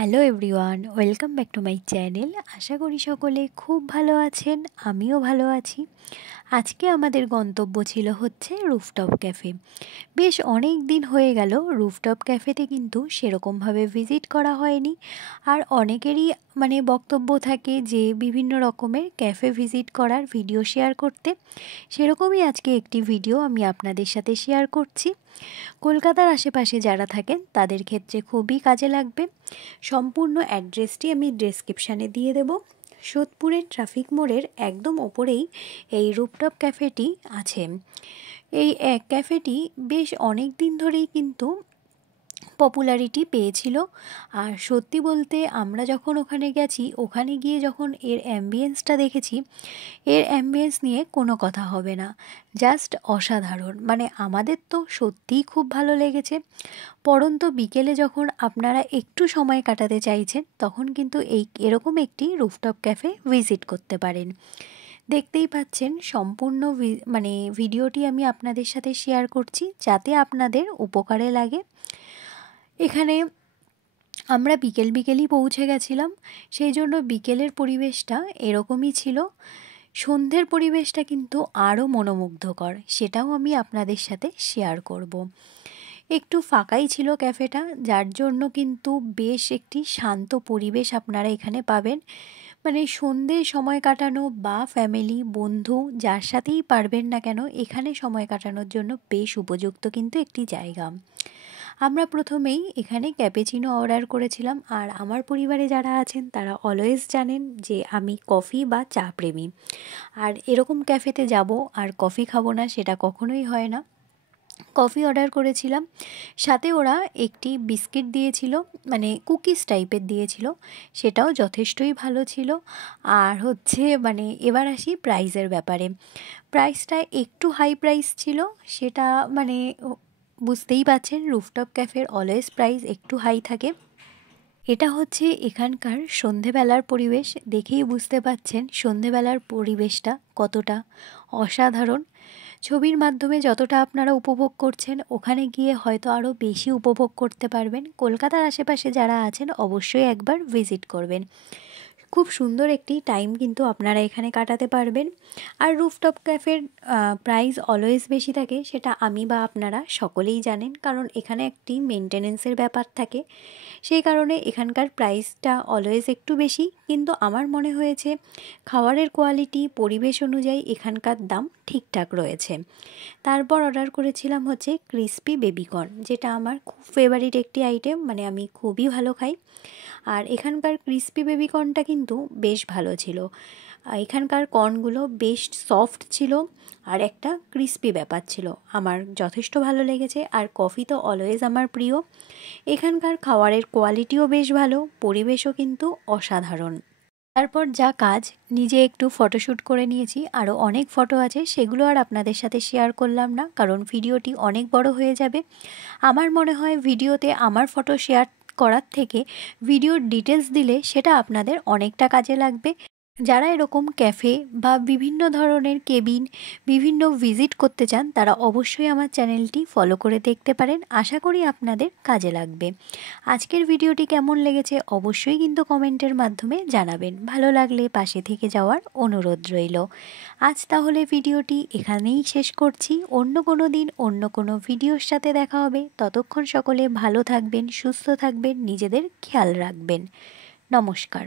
Hello everyone, welcome back to my channel. আশা করি সকলে খুব ভালো আছেন, আমিও ভালো আছি। আজকে আমাদের গন্তব্য ছিল হচ্ছে রুফটপ ক্যাফে। বেশ অনেক দিন হয়ে গেল রুফটপ ক্যাফেতে কিন্তু সেরকমভাবে ভিজিট করা হয়নি। আর অনেকেরই বক্তব্য থাকে যে বিভিন্ন রকমের ক্যাফে ভিজিট করার ভিডিও শেয়ার করতে। সেরকমই আজকে একটি ভিডিও আমি আপনাদের সাথে শেয়ার করছি। কলকাতার আশেপাশে যারা থাকেন তাদের ক্ষেত্রে খুবই কাজে লাগবে। সম্পূর্ণ অ্যাড্রেসটি আমি ডেসক্রিপশানে দিয়ে দেব। সোদপুরের ট্রাফিক মোড়ের একদম ওপরেই এই রুফটপ ক্যাফেটি আছে। এই ক্যাফেটি বেশ অনেক দিন ধরেই কিন্তু পপুলারিটি পেয়েছিল। আর সত্যি বলতে আমরা যখন ওখানে গেছি, ওখানে গিয়ে যখন এর অ্যাম্বিয়েন্সটা দেখেছি, এর অ্যাম্বিয়েন্স নিয়ে কোনো কথা হবে না, জাস্ট অসাধারণ। আমাদের তো সত্যিই খুব ভালো লেগেছে। পরন্ত বিকেলে যখন আপনারা একটু সময় কাটাতে চাইছেন, তখন কিন্তু এরকম একটি রুফটপ ক্যাফে ভিজিট করতে পারেন। দেখতেই পাচ্ছেন সম্পূর্ণ ভিডিওটি আমি আপনাদের সাথে শেয়ার করছি, যাতে আপনাদের উপকারে লাগে। এখানে আমরা বিকেলই পৌঁছে গেছিলাম, সেই জন্য বিকেলের পরিবেশটা এরকমই ছিল। সন্ধ্যের পরিবেশটা কিন্তু আরও মনোমুগ্ধকর, সেটাও আমি আপনাদের সাথে শেয়ার করব। একটু ফাঁকাই ছিল ক্যাফেটা, যার জন্য কিন্তু বেশ একটি শান্ত পরিবেশ আপনারা এখানে পাবেন। সন্ধ্যে সময় কাটানো বা ফ্যামিলি বন্ধু যার সাথেই পারবেন না কেন, এখানে সময় কাটানোর জন্য বেশ উপযুক্ত কিন্তু একটি জায়গা। আমরা প্রথমেই এখানে ক্যাপুচিনো অর্ডার করেছিলাম। আর আমার পরিবারে যারা আছেন তারা অলওয়েজ জানেন যে আমি কফি বা চা প্রেমী। আর এরকম ক্যাফেতে যাব আর কফি খাবো না, সেটা কখনোই হয় না। কফি অর্ডার করেছিলাম, সাথে ওরা একটি বিস্কিট দিয়েছিল, কুকিজ টাইপের দিয়েছিল, সেটাও যথেষ্টই ভালো ছিল। আর এবার আসি প্রাইসের ব্যাপারে। প্রাইসটা একটু হাই প্রাইস ছিল, সেটা বুঝতেই পারছেন, রুফটপ ক্যাফের অলওয়েজ প্রাইস একটু হাই থাকে। এটা হচ্ছে এখানকার সন্ধেবেলার পরিবেশ, দেখেই বুঝতে পাচ্ছেন সন্ধেবেলার পরিবেশটা কতটা অসাধারণ। ছবির মাধ্যমে যতটা আপনারা উপভোগ করছেন, ওখানে গিয়ে হয়তো আরও বেশি উপভোগ করতে পারবেন। কলকাতার আশেপাশে যারা আছেন অবশ্যই একবার ভিজিট করবেন। খুব সুন্দর একটি টাইম কিন্তু আপনারা এখানে কাটাতে পারবেন। আর রুফটপ ক্যাফের প্রাইস অলওয়েজ বেশি থাকে, সেটা আমি বা আপনারা সকলেই জানেন, কারণ এখানে একটি মেনটেনেন্সের ব্যাপার থাকে। সেই কারণে এখানকার প্রাইসটা অলওয়েজ একটু বেশি, কিন্তু আমার মনে হয়েছে খাবারের কোয়ালিটি পরিবেশ অনুযায়ী এখানকার দাম ঠিকঠাক রয়েছে। তারপর অর্ডার করেছিলাম হচ্ছে ক্রিসপি বেবিকর্ন, যেটা আমার খুব ফেভারিট একটি আইটেম, আমি খুবই ভালো খাই। আর এখানকার ক্রিসপি বেবিকর্নটা কিন্তু বেশ ভালো ছিল। এখানকার কর্নগুলো বেশ সফট ছিল, আর একটা ক্রিসপি ব্যাপার ছিল, আমার যথেষ্ট ভালো লেগেছে। আর কফি তো অলওয়েজ আমার প্রিয়। এখানকার খাবারের কোয়ালিটিও বেশ ভালো, পরিবেশও কিন্তু অসাধারণ। তারপর যা কাজ, নিজে একটু ফটোশ্যুট করে নিয়েছি, আরও অনেক ফটো আছে, সেগুলো আর আপনাদের সাথে শেয়ার করলাম না, কারণ ভিডিওটি অনেক বড় হয়ে যাবে। আমার মনে হয় ভিডিওতে আমার ফটো শেয়ার করার থেকে ভিডিওর ডিটেলস দিলে সেটা আপনাদের অনেকটা কাজে লাগবে। যারা এরকম ক্যাফে বা বিভিন্ন ধরনের কেবিন বিভিন্ন ভিজিট করতে চান, তারা অবশ্যই আমার চ্যানেলটি ফলো করে দেখতে পারেন। আশা করি আপনাদের কাজে লাগবে। আজকের ভিডিওটি কেমন লেগেছে অবশ্যই কিন্তু কমেন্টের মাধ্যমে জানাবেন। ভালো লাগলে পাশে থেকে যাওয়ার অনুরোধ রইল। আজ তাহলে ভিডিওটি এখানেই শেষ করছি। অন্য কোনো দিন অন্য কোনো ভিডিওর সাথে দেখা হবে। ততক্ষণ সকলে ভালো থাকবেন, সুস্থ থাকবেন, নিজেদের খেয়াল রাখবেন। নমস্কার।